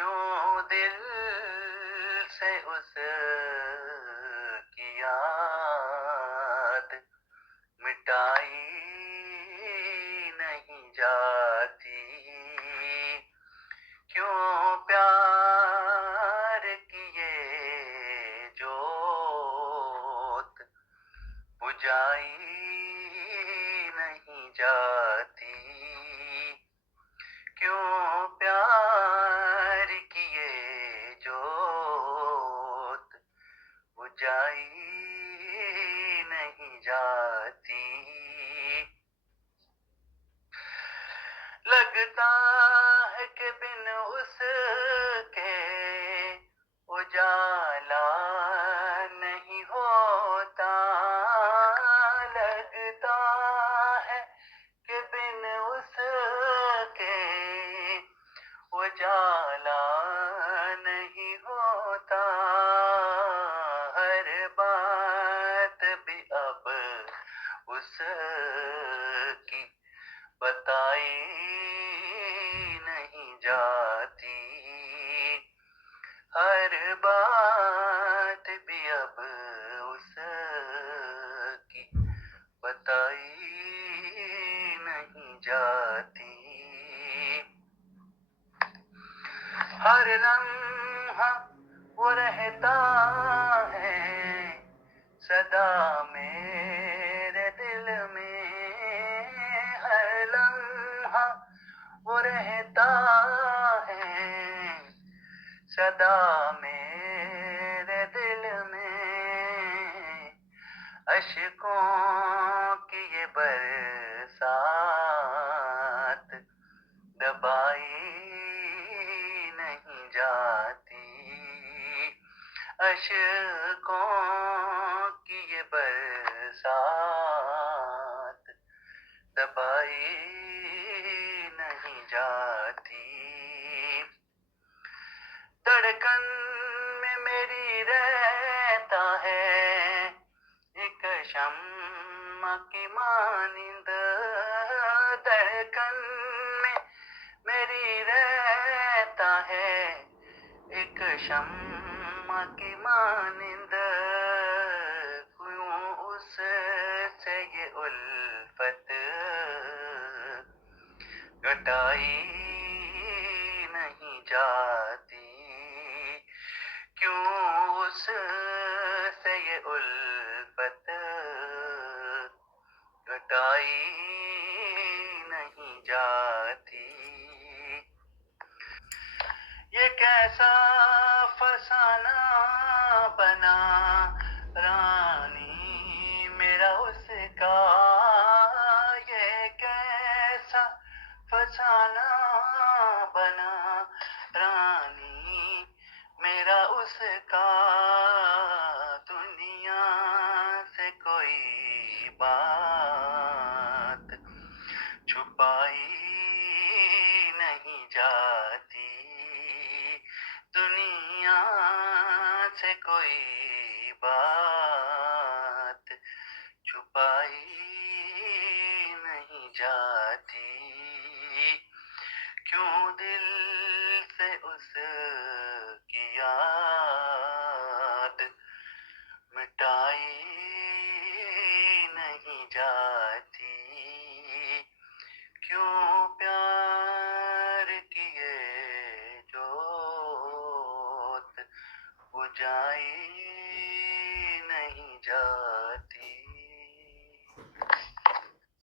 क्यों दिल से उस की याद मिटाई नहीं जाती। क्यों प्यार की ये जोत बुझाई नहीं जाती। क्यों प्यार की ये जोत बुझाई नहीं जाती। लगता है कि बिन उसके उजाला नहीं होता। लगता है कि बिन उसके उजाला नहीं होता। हर बात भी अब उसकी बताई नहीं जाती। हर बात भी अब उसकी बताई नहीं जाती। हर लम्हा वो रहता है सदा मेरे दिल में। हर लम्हा वो रहता है सदा मेरे दिल में। अश्कों की ये बरसात दबाई नहीं जाती। अश्कों की ये बरसात दबाई नहीं जाती। धड़कन में मेरी रहता है एक शम्मा की मानिंद। धड़कन में मेरी रहता है एक शम्मा की मानिंद। क्यों उससे ये उल्फत घटाई नहीं जाती। क्यों उससे ये उल्फत घटाई नहीं जाती। ये कैसा फसाना बना रानी मेरा उसका। ये कैसा फसाना बना रानी मेरा उसका। दुनिया से कोई बात छुपाई नहीं जाती। दुनिया से कोई बात छुपाई नहीं जाती। क्यों दिल से उस की याद मिटाई नहीं जाती। क्यों प्यार की ये जोत बुझाई नहीं जाती।